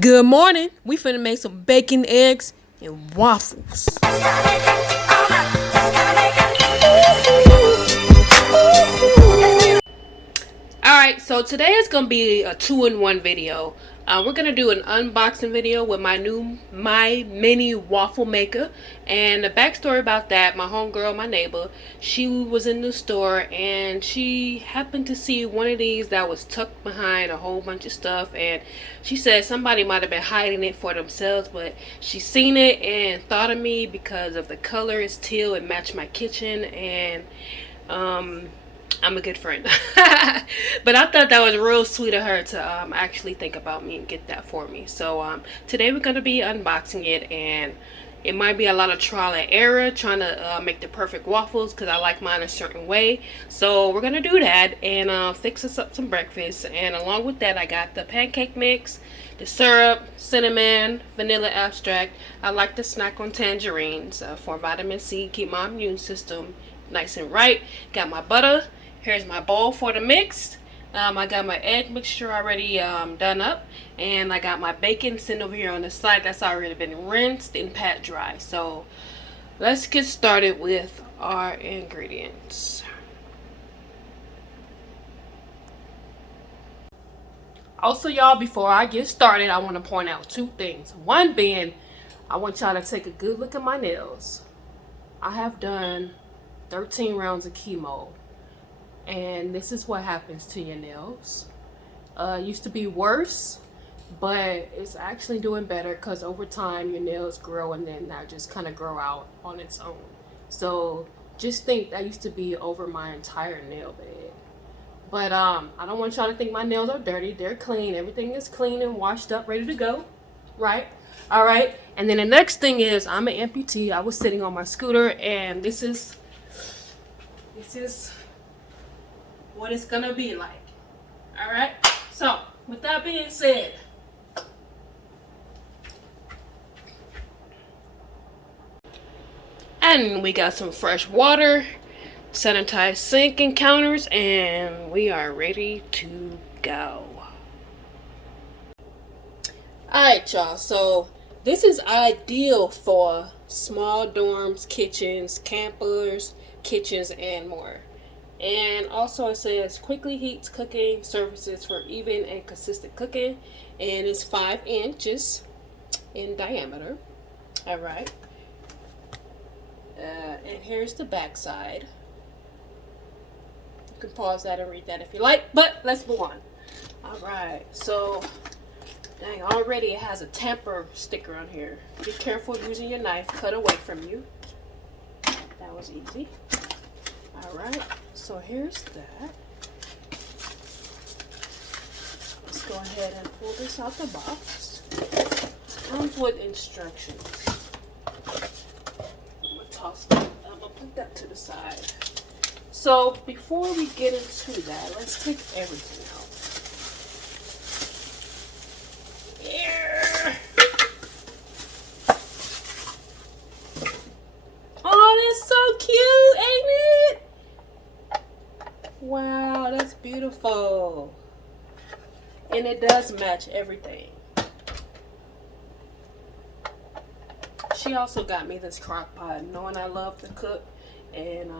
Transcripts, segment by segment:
Good morning. We finna make some bacon, eggs, and waffles. Alright, so today is gonna be a 2-in-1 video. We're gonna do an unboxing video with my mini waffle maker. And the backstory about that, my homegirl, my neighbor, she was in the store and she happened to see one of these that was tucked behind a whole bunch of stuff, and she said somebody might have been hiding it for themselves, but she seen it and thought of me because of the color. It's teal, it matched my kitchen, and I'm a good friend. But I thought that was real sweet of her to actually think about me and get that for me. So today we're going to be unboxing it, and it might be a lot of trial and error trying to make the perfect waffles because I like mine a certain way. So we're going to do that and fix us up some breakfast. And along with that, I got the pancake mix, the syrup, cinnamon, vanilla extract. I like to snack on tangerines for vitamin C, keep my immune system nice and right. Got my butter. Here's my bowl for the mix. I got my egg mixture already done up, and I got my bacon sitting over here on the side that's already been rinsed and pat dry. So let's get started with our ingredients. Also, y'all, before I get started, I want to point out two things. One being, I want y'all to take a good look at my nails. I have done 13 rounds of chemo, and this is what happens to your nails. Used to be worse, but it's actually doing better because over time your nails grow and then that just kind of grow out on its own. So just think that used to be over my entire nail bed. But I don't want y'all to think my nails are dirty. They're clean. Everything is clean and washed up, ready to go. Right? All right. And then the next thing is, I'm an amputee. I was sitting on my scooter, and this is what it's gonna be like. All right. So with that being said, and we got some fresh water, sanitized sink and counters, and we are ready to go. Alright, y'all, so this is ideal for small dorms, kitchens, campers, kitchens, and more. And also it says quickly heats cooking surfaces for even and consistent cooking, and it's 5 inches in diameter. All right. And here's the back side. You can pause that and read that if you like, but let's move on. All right, so dang, already it has a tamper sticker on here. Be careful using your knife, cut away from you. That was easy. All right, so here's that. Let's go ahead and pull this out the box. Comes with instructions. I'm gonna put that to the side. So before we get into that, let's take everything out. Yeah. Oh, that's so cute, ain't it? Wow, that's beautiful. And it does match everything. She also got me this crock pot, knowing I love to cook, and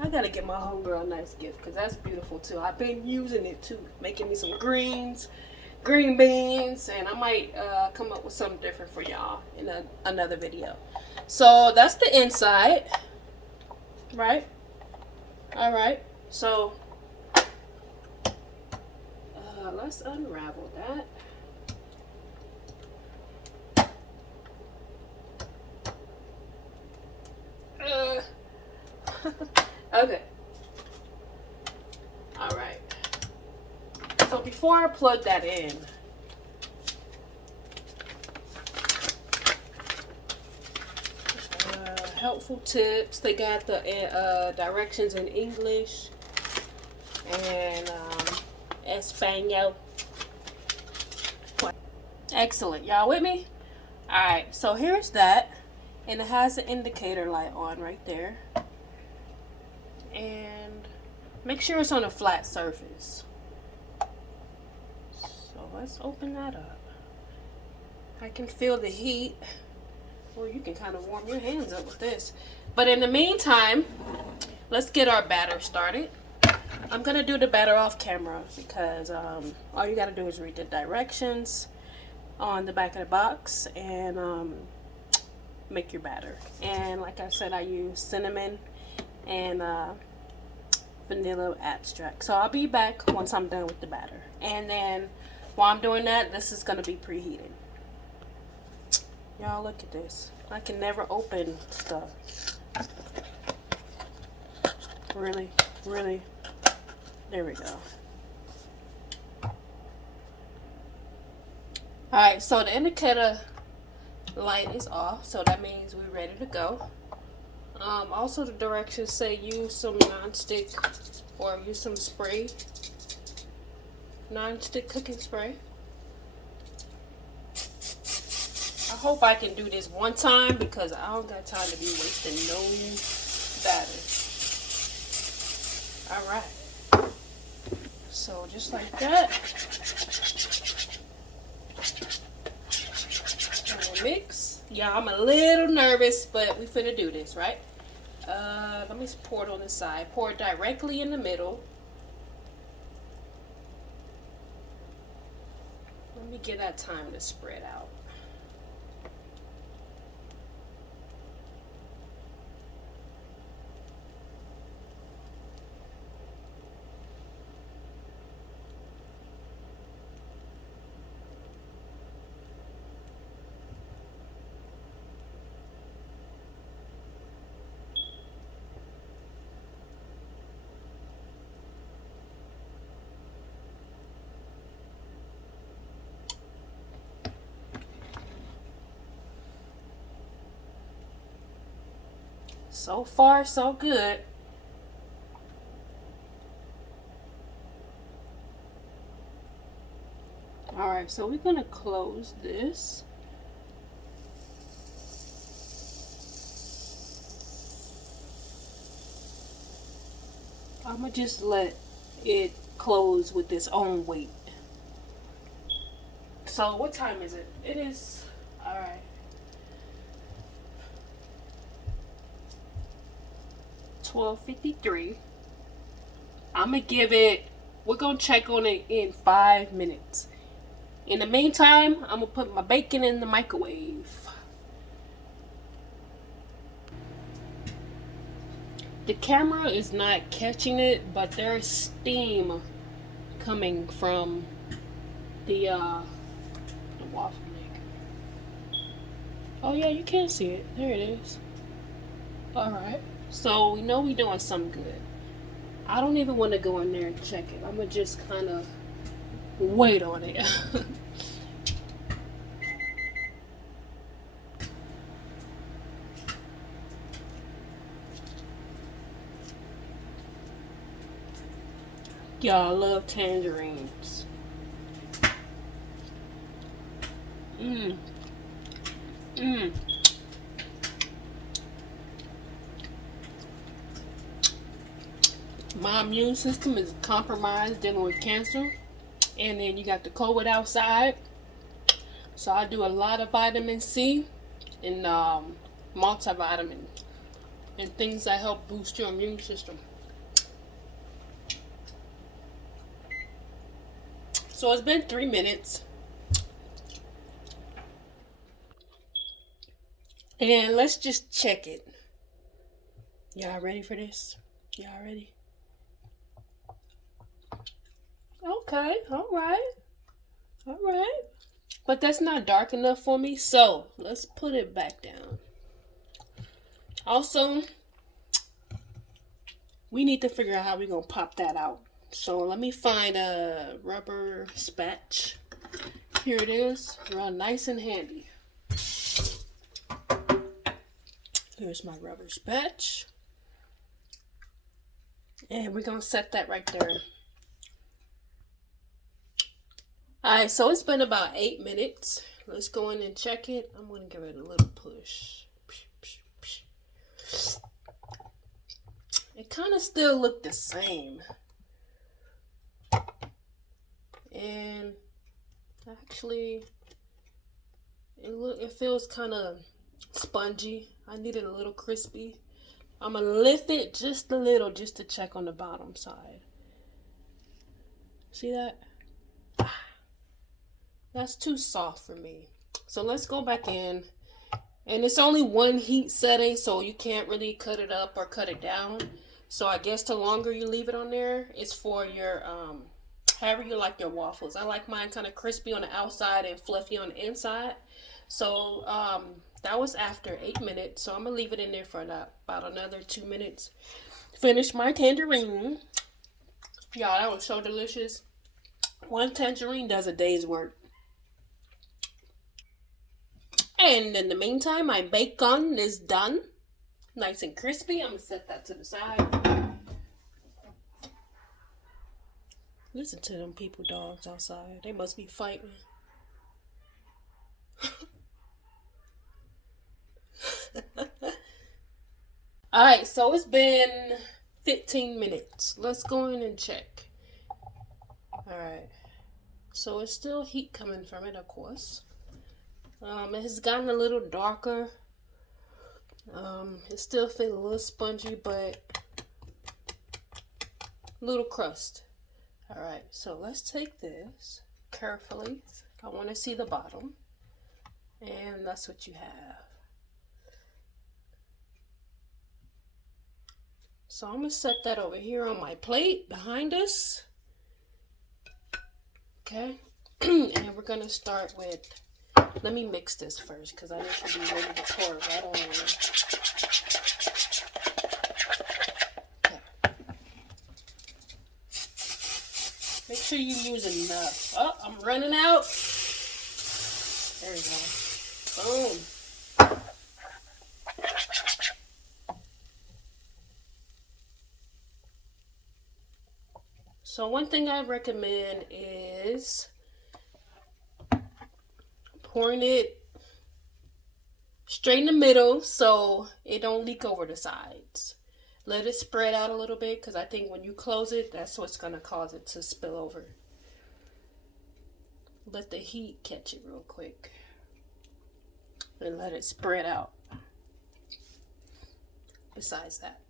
I gotta get my homegirl a nice gift because that's beautiful too. I've been using it too, making me some green beans, and I might come up with something different for y'all in another video. So that's the inside, right? All right, so let's unravel that. Okay. All right. So before I plug that in, helpful tips. They got the directions in English and Espanol. Excellent. Y'all with me? All right. So here's that, and it has an indicator light on right there. And make sure it's on a flat surface. So let's open that up. I can feel the heat. Well, you can kind of warm your hands up with this. But in the meantime, let's get our batter started. I'm gonna do the batter off camera because all you gotta do is read the directions on the back of the box and make your batter. And like I said, I use cinnamon and vanilla extract. So I'll be back once I'm done with the batter. And then while I'm doing that, this is gonna be preheated. Y'all look at this. I can never open stuff. Really, really. There we go. Alright, so the indicator light is off, so that means we're ready to go. Also the directions say use some non-stick or use some spray. Non-stick cooking spray. I hope I can do this one time because I don't got time to be wasting no batter. Alright. So just like that. Mix. Yeah, I'm a little nervous, but we finna do this, right? Let me pour it on the side. Pour it directly in the middle. Let me give that time to spread out. So far, so good. Alright, so we're gonna close this. I'm gonna just let it close with its own weight. So what time is it? It is, alright, 12:53. I'm gonna give it, we're gonna check on it in 5 minutes. In the meantime, I'm gonna put my bacon in the microwave. The camera is not catching it, but there's steam coming from the waffle maker. Oh yeah, you can see it. There it is. Alright. So we know we're doing something good. I don't even want to go in there and check it. I'm going to just kind of wait on it. Y'all love tangerines. Mmm. Mmm. My immune system is compromised dealing with cancer, and then you got the COVID outside, so I do a lot of vitamin C and multivitamin and things that help boost your immune system. So it's been 3 minutes, and let's just check it. Y'all ready for this? Y'all ready? Okay, alright. But that's not dark enough for me, so let's put it back down. Also, we need to figure out how we're going to pop that out. So let me find a rubber spatch. Here it is, real nice and handy. Here's my rubber spatch. And we're going to set that right there. Alright, so it's been about 8 minutes. Let's go in and check it. I'm going to give it a little push. It kind of still looked the same. And actually, It feels kind of spongy. I need it a little crispy. I'm gonna lift it just a little just to check on the bottom side. See that? That's too soft for me. So let's go back in. And it's only one heat setting, so you can't really cut it up or cut it down. So I guess the longer you leave it on there, it's for your however you like your waffles. I like mine kind of crispy on the outside and fluffy on the inside. So that was after 8 minutes. So I'm gonna leave it in there for about another 2 minutes. Finish my tangerine. Y'all, that was so delicious. One tangerine does a day's work. And in the meantime, my bacon is done. Nice and crispy. I'm going to set that to the side. Listen to them people dogs outside. They must be fighting. Alright, so it's been 15 minutes. Let's go in and check. Alright. So it's still heat coming from it, of course. It has gotten a little darker. It still feels a little spongy, but a little crust. Alright, so let's take this carefully. I want to see the bottom. And that's what you have. So I'm going to set that over here on my plate behind us. Okay. And we're going to start with, let me mix this first because I need to be ready to pour it right on in. Okay. Make sure you use enough. Oh, I'm running out. There we go. Boom. So one thing I recommend is pouring it straight in the middle so it don't leak over the sides. Let it spread out a little bit because I think when you close it, that's what's going to cause it to spill over. Let the heat catch it real quick and let it spread out. Besides that.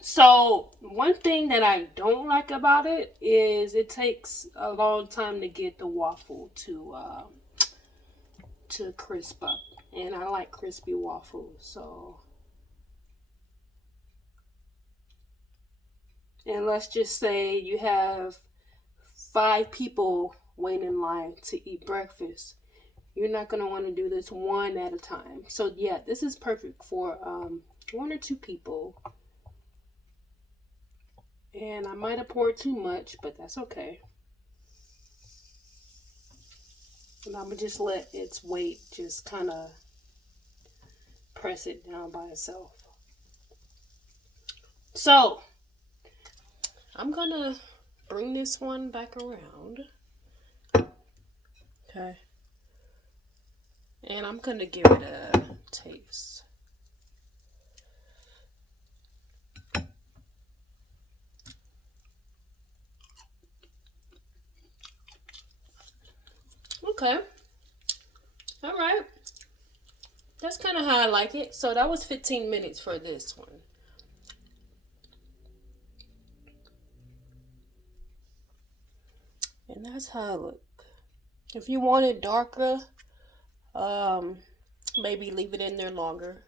So one thing that I don't like about it is it takes a long time to get the waffle to crisp up, and I like crispy waffles. So, and let's just say you have 5 people waiting in line to eat breakfast. You're not gonna want to do this one at a time. So yeah, this is perfect for 1 or 2 people. And I might have poured too much, but that's okay. And I'm going to just let its weight just kind of press it down by itself. So, I'm going to bring this one back around. Okay. And I'm going to give it a taste. Okay. All right. That's kind of how I like it. So that was 15 minutes for this one. And that's how it look. If you want it darker, maybe leave it in there longer.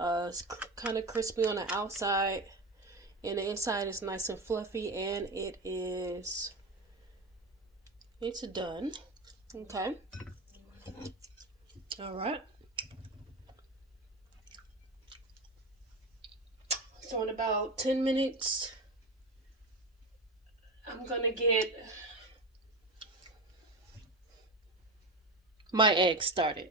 It's kind of crispy on the outside, and the inside is nice and fluffy, and it's done. Okay. All right. So in about 10 minutes, I'm gonna get my eggs started.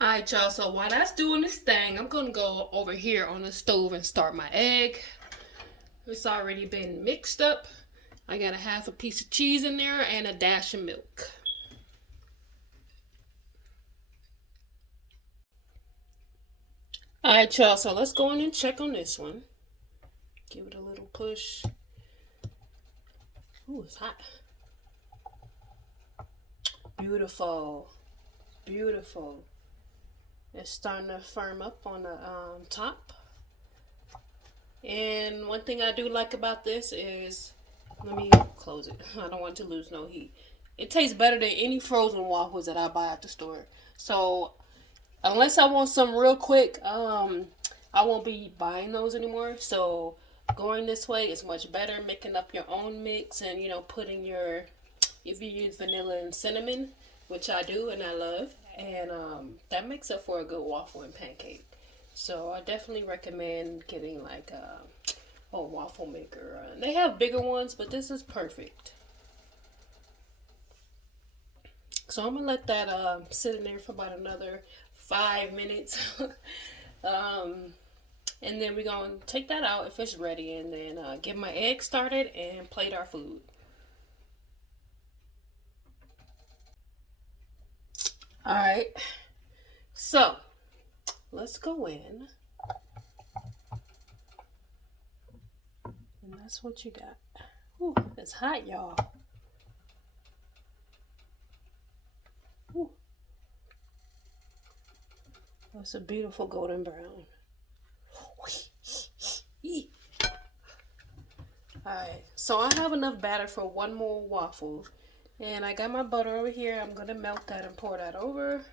Alright, y'all, so while that's doing this thing, I'm gonna go over here on the stove and start my egg. It's already been mixed up. I got a half a piece of cheese in there and a dash of milk. Alright, y'all, so let's go in and check on this one. Give it a little push. Ooh, it's hot. Beautiful. Beautiful. It's starting to firm up on the top. And one thing I do like about this is, let me close it. I don't want to lose no heat. It tastes better than any frozen waffles that I buy at the store. So unless I want some real quick, I won't be buying those anymore. So going this way is much better. Making up your own mix and, you know, putting your, if you use vanilla and cinnamon, which I do and I love, and that makes up for a good waffle and pancake. So I definitely recommend getting like a waffle maker. They have bigger ones, but this is perfect. So I'm gonna let that sit in there for about another 5 minutes. And then we're gonna take that out if it's ready, and then get my eggs started and plate our food. Alright, so let's go in, and that's what you got. Ooh, it's hot, y'all. Ooh. That's a beautiful golden brown. Alright, so I have enough batter for one more waffle. And I got my butter over here. I'm going to melt that and pour that over.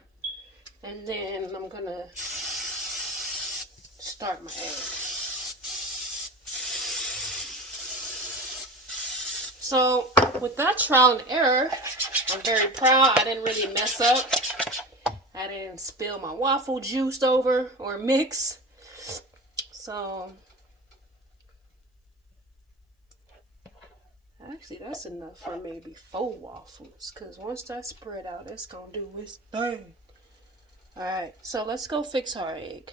And then I'm going to start my egg. So with that trial and error, I'm very proud. I didn't really mess up. I didn't spill my waffle juice over or mix. So actually, that's enough for maybe 4 waffles. Because once that spread out, it's going to do its thing. Alright, so let's go fix our egg.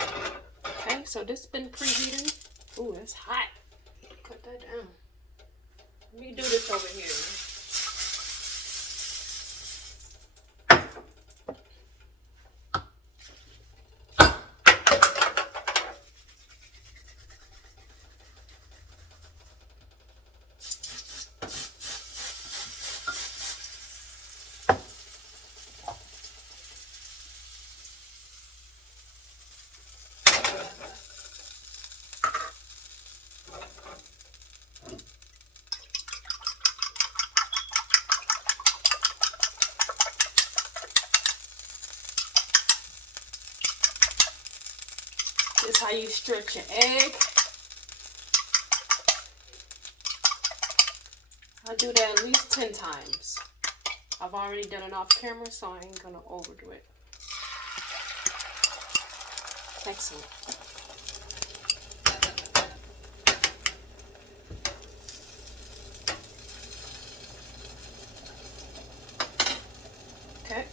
Okay, so this has been preheating. Ooh, it's hot. Cut that down. Let me do this over here. This is how you stretch your egg. I do that at least 10 times. I've already done it off camera, so I ain't gonna overdo it. Excellent. Okay.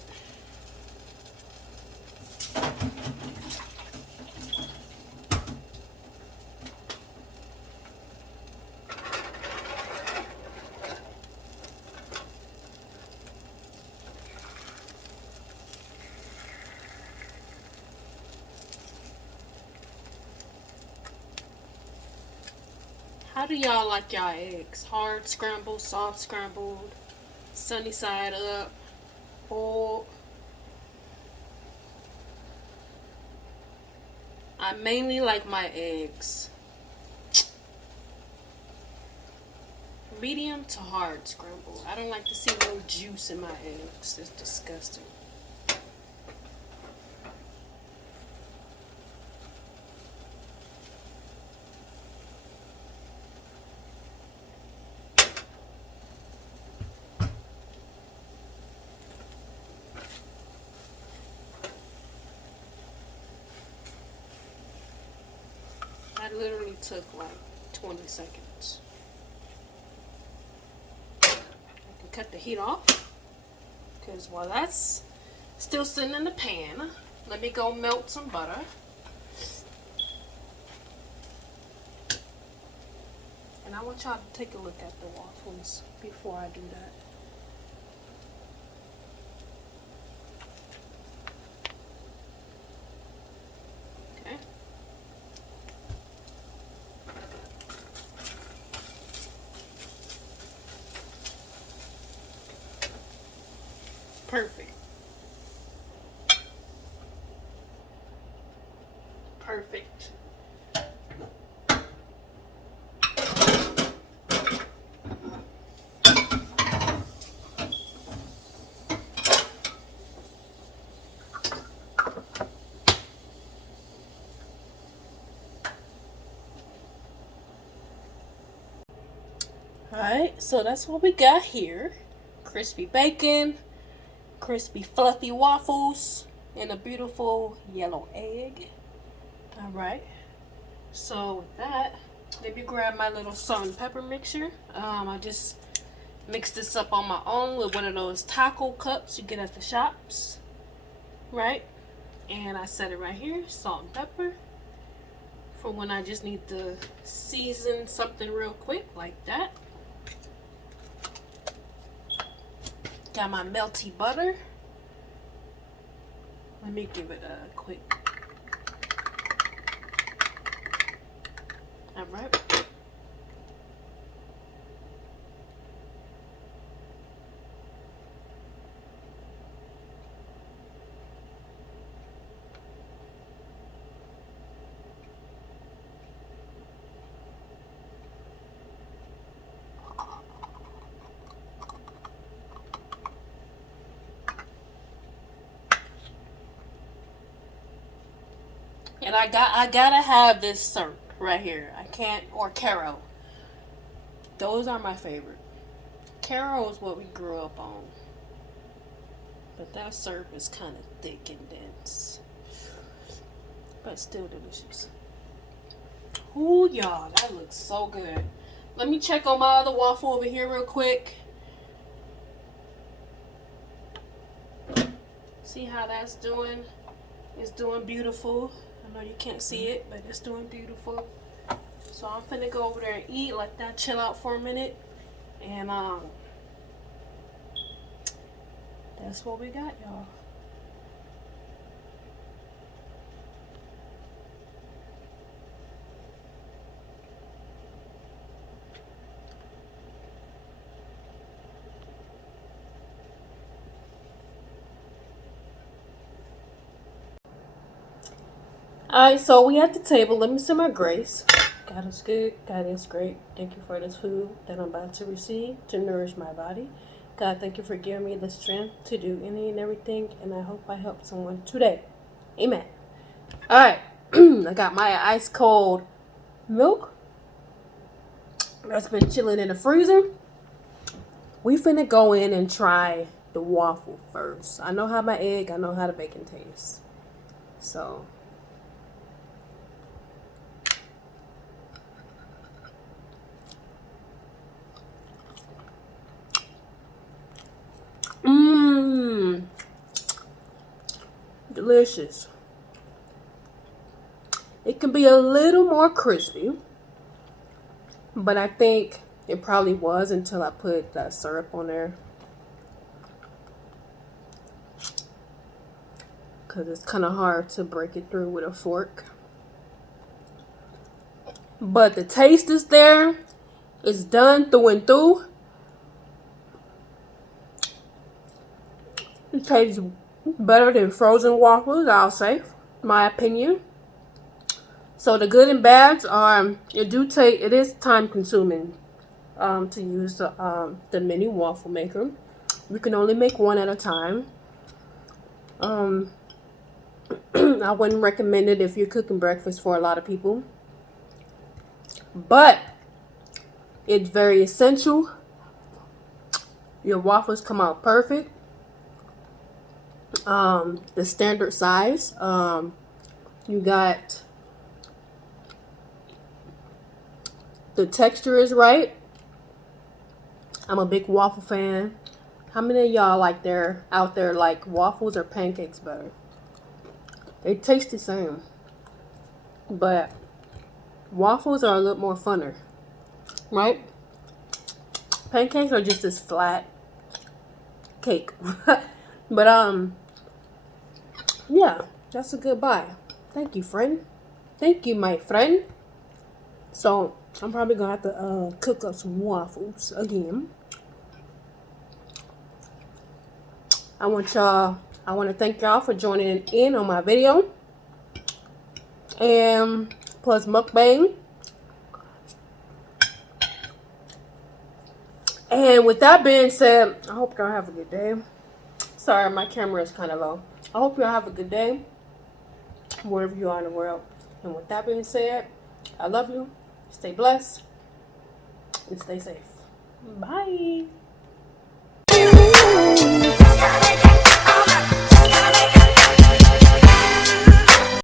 How do y'all like y'all eggs? Hard scrambled, soft scrambled, sunny side up, boiled? I mainly like my eggs medium to hard scrambled. I don't like to see no juice in my eggs. It's disgusting. That literally took like 20 seconds. I can cut the heat off, because while that's still sitting in the pan, let me go melt some butter. And I want y'all to take a look at the waffles before I do that. Perfect. Perfect. Alright, so that's what we got here. Crispy bacon, crispy fluffy waffles, and a beautiful yellow egg. Alright, so with that, let me grab my little salt and pepper mixture. I just mixed this up on my own with one of those taco cups you get at the shops. Right? And I set it right here, salt and pepper. For when I just need to season something real quick, like that. Got my melty butter. Let me give it a quick. Alright. And I gotta have this syrup right here. I can't, or Caro. Those are my favorite. Caro is what we grew up on. But that syrup is kind of thick and dense. But still delicious. Ooh, y'all, that looks so good. Let me check on my other waffle over here real quick. See how that's doing? It's doing beautiful. I know you can't see it, but it's doing beautiful. So I'm finna go over there and eat, let that chill out for a minute. And that's what we got, y'all. Alright, so we at the table. Let me say my grace. God is good. God is great. Thank you for this food that I'm about to receive to nourish my body. God, thank you for giving me the strength to do any and everything, and I hope I help someone today. Amen. Alright, I got my ice cold milk that's been chilling in the freezer. We finna go in and try the waffle first. I know how my egg, I know how the bacon tastes. So delicious. It can be a little more crispy, but I think it probably was until I put that syrup on there. Because it's kind of hard to break it through with a fork. But the taste is there. It's done through and through. It tastes better than frozen waffles, I'll say, my opinion. So the good and bads are, it is time consuming to use the mini waffle maker. You can only make one at a time. I wouldn't recommend it if you're cooking breakfast for a lot of people, but it's very essential. Your waffles come out perfect. The standard size. You got the texture is right. I'm a big waffle fan. How many of y'all out there like waffles or pancakes better? They taste the same, but waffles are a little more funner, right? Pancakes are just this flat cake. But yeah, that's a good buy. Thank you, friend. Thank you, my friend. So I'm probably gonna have to cook up some waffles again. I want to thank y'all for joining in on my video. And plus mukbang. And with that being said, I hope y'all have a good day. Sorry, my camera is kind of low. I hope y'all have a good day, wherever you are in the world. And with that being said, I love you. Stay blessed and stay safe. Bye.